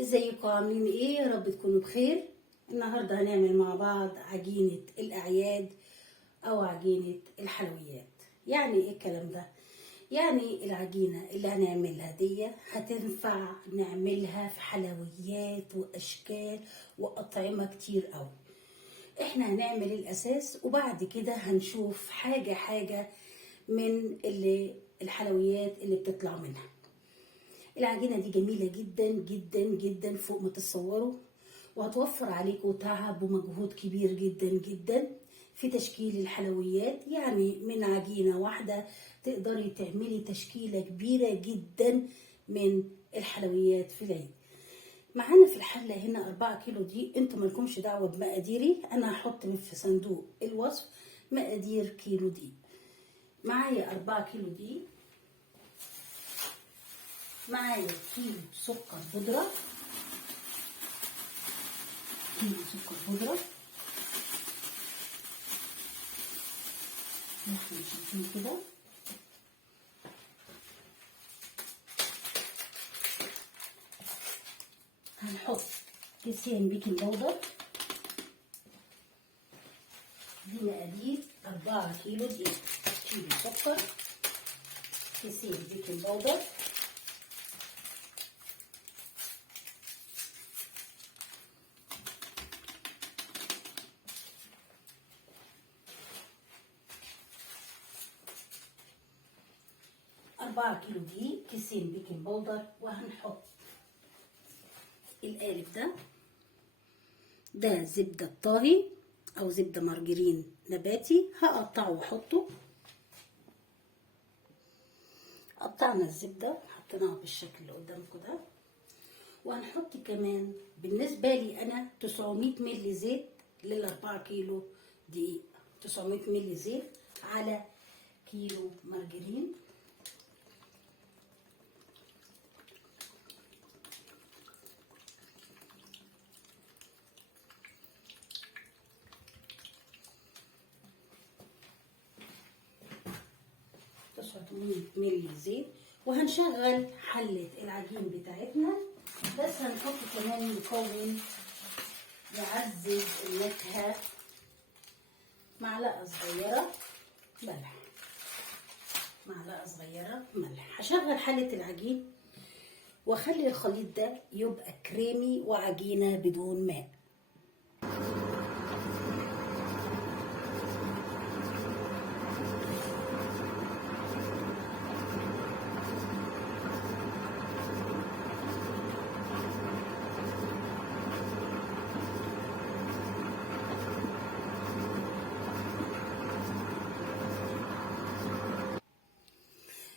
ازيكم عاملين ايه؟ يا رب تكونوا بخير. النهارده هنعمل مع بعض عجينة الاعياد او عجينة الحلويات. يعني ايه الكلام ده؟ يعني العجينة اللي هنعملها دي هتنفع نعملها في حلويات واشكال واطعمة كتير قوي. احنا هنعمل الاساس وبعد كده هنشوف حاجة حاجة من الحلويات اللي بتطلع منها. العجينة دي جميلة جدا جدا جدا فوق ما تتصوروا، وهتوفر عليكم تعب ومجهود كبير جدا جدا في تشكيل الحلويات. يعني من عجينة واحدة تقدري تعملي تشكيلة كبيرة جدا من الحلويات في العيد. معانا في الحلة هنا 4 كيلو دي، انتوا مالكمش دعوة بمقاديري، انا هحط في صندوق الوصف مقادير كيلو دي. معايا 4 كيلو دي، معايا كيلو سكر بودرة، كيلو سكر بودرة احنا شايفين كده. هنحط كيسين بيكنج باودر، دي مقادير 4 كيلو دقيق، كيلو سكر، كيسين بيكنج باودر، كيلو دقيق، كيسين بيكنج باودر. وهنحط القالب ده زبدة طاهي او زبدة مارجرين نباتي، هقطعه واحطه. قطعنا الزبدة حطيناها بالشكل اللي قدامكم ده. وهنحط كمان بالنسبة لي انا 900 مللي زيت لل4 كيلو دقيق، 900 مللي زيت على كيلو مارجرين. مللي زيت. وهنشغل حلة العجين بتاعتنا، بس هنحط كمان مكون يعزز النكهة، معلقة صغيرة ملح، معلقة صغيرة ملح. هشغل حلة العجين واخلي الخليط ده يبقى كريمي وعجينة بدون ماء.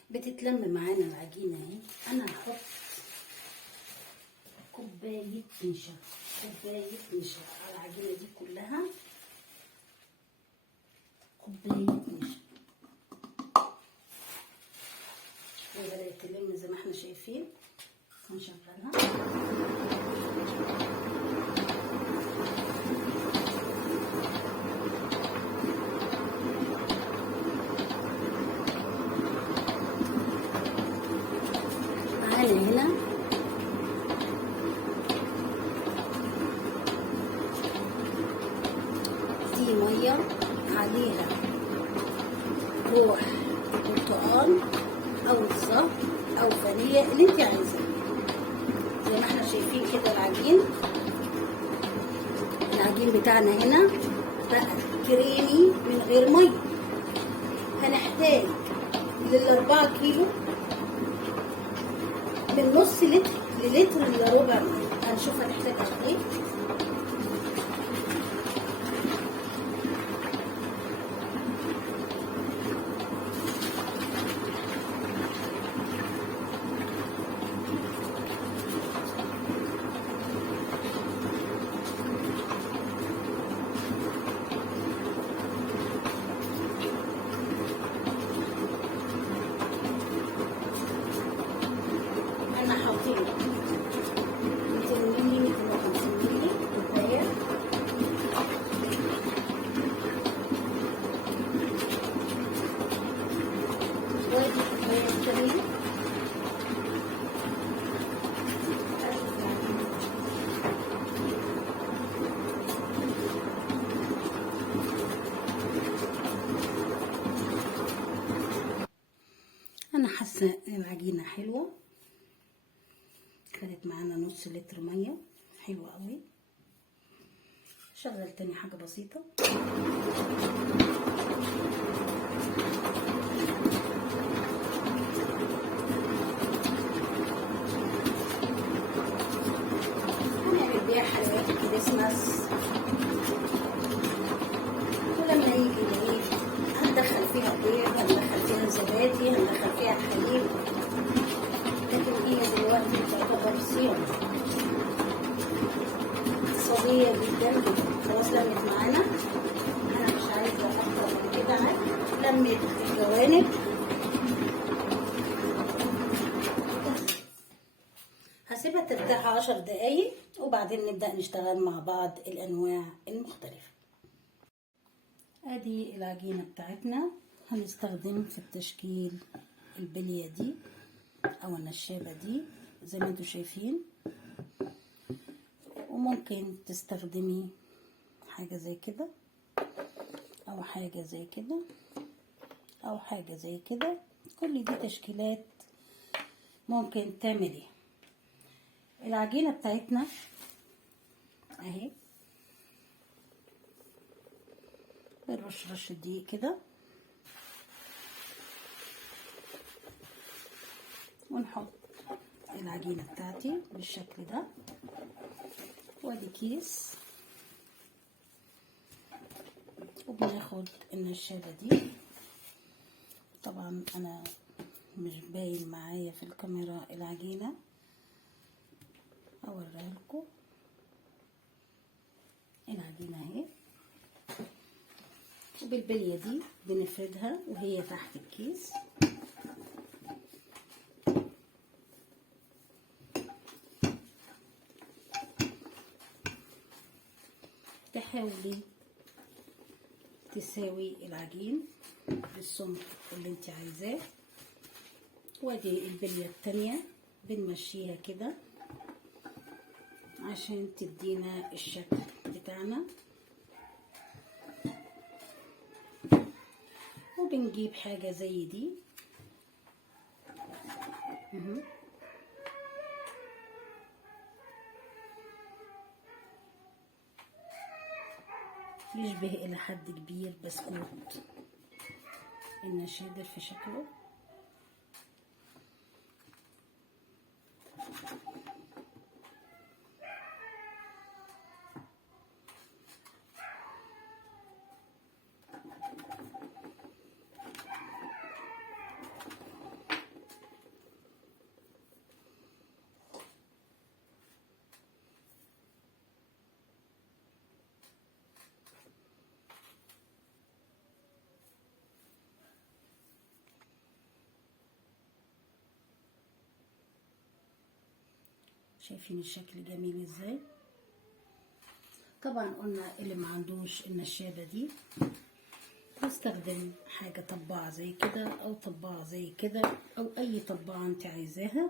بتتلم معانا العجينة اهي. انا هحط كوباية نشا، كوباية نشا على العجينة دي كلها، كوباية نشا. وبدأت تلم زي ما احنا شايفين. هنشغلها. هنا دي ميه عليها روح برتقال او الزهر او فانيليا اللي انت عايزاه. زي ما احنا شايفين كده العجين بتاعنا هنا بقى كريمي من غير ميه. هنحتاج لل4 كيلو من نص لتر للتر الا ربع ميه. هنشوف هنحتاج قد ايه. انا حاطين 200 مللي 250 مللي العجينة حلوة، خدت معانا نص لتر مية، حلوة قوي. شغل تاني حاجة بسيطة. هنعمل بيها حلويات الكريسماس، ولما يجي العيد هندخل فيها بيض، هندخل فيها زبادي، هندخل فيها حليب، لكن هي دلوقتي تعتبر صيام اقتصادية جدا جدا. خلاص لمت معانا، انا مش عايزة اكتر من كده، لمت الجوانب. هسيبها ترتاح 10 دقايق وبعدين نبدأ نشتغل مع بعض الانواع المختلفة. ادي العجينة بتاعتنا، هنستخدم في التشكيل البلية دي او النشابة دي زي ما انتوا شايفين، وممكن تستخدمي حاجة زي كده او حاجة زي كده او حاجة زي كده. كل دي تشكيلات ممكن تعمليها. العجينة بتاعتنا اهي، بنرش رش دقيق كده ونحط العجينة بتاعتي بالشكل ده، وادي كيس، وبناخد النشابة دي. طبعا انا مش باين معايا في الكاميرا العجينة، اوريها لكم. العجينة اهي، وبالبلية دي بنفردها وهي تحت الكيس. تحاولي تساوي العجين بالسمك اللي انت عايزاه. وادي البلية التانية بنمشيها كده عشان تدينا الشكل بتاعنا، وبنجيب حاجة زي دي يشبه إلى حد كبير بسكوت النشادر في شكله. شايفين الشكل جميل ازاي؟ طبعا قلنا اللي ما عندوش النشابة دي هستخدم حاجة طباعة زي كده او طباعة زي كده او اي طباعة انت عايزاها.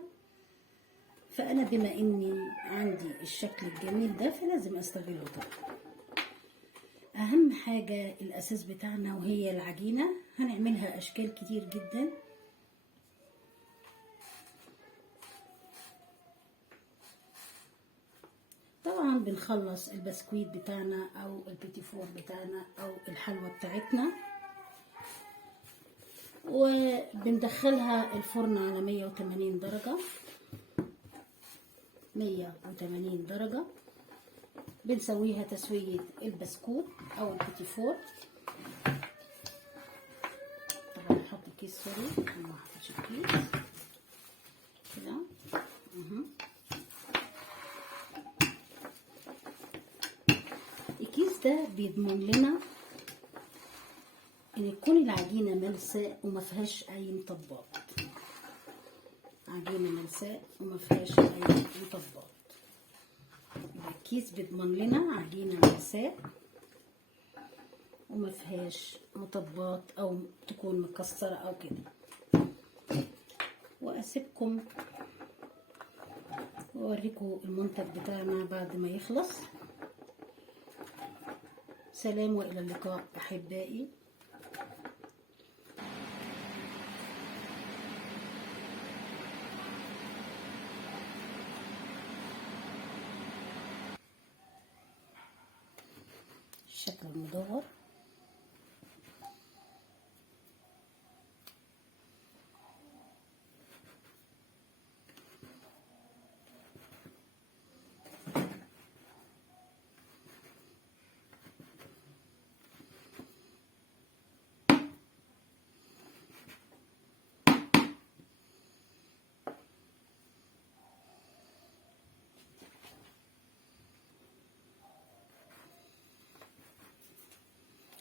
فانا بما اني عندي الشكل الجميل ده فلازم استغله طبعا. اهم حاجة الاساس بتاعنا وهي العجينة، هنعملها اشكال كتير جدا. طبعا بنخلص البسكويت بتاعنا او البيتي فور بتاعنا او الحلوى بتاعتنا وبندخلها الفرن على 180 درجة. 180 درجة بنسويها تسوية البسكوت او البيتي فور. طبعا نحط الكيس، سوري انا ما حطيتش الكيس كده. الكيس ده بيضمن لنا ان تكون العجينه ملساء وما فيهاش اي مطبات. عجينه ملساء وما فيهاش اي مطبات. الكيس بيضمن لنا عجينه ملساء وما فيهاش مطبات او تكون مكسره او كده. واسيبكم واوريكم المنتج بتاعنا بعد ما يخلص. سلام والى اللقاء احبائي. الشكل المدور.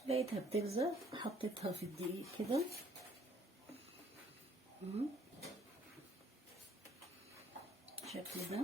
لقيتها بتلزق، حطيتها في الدقيق كده بالشكل ده.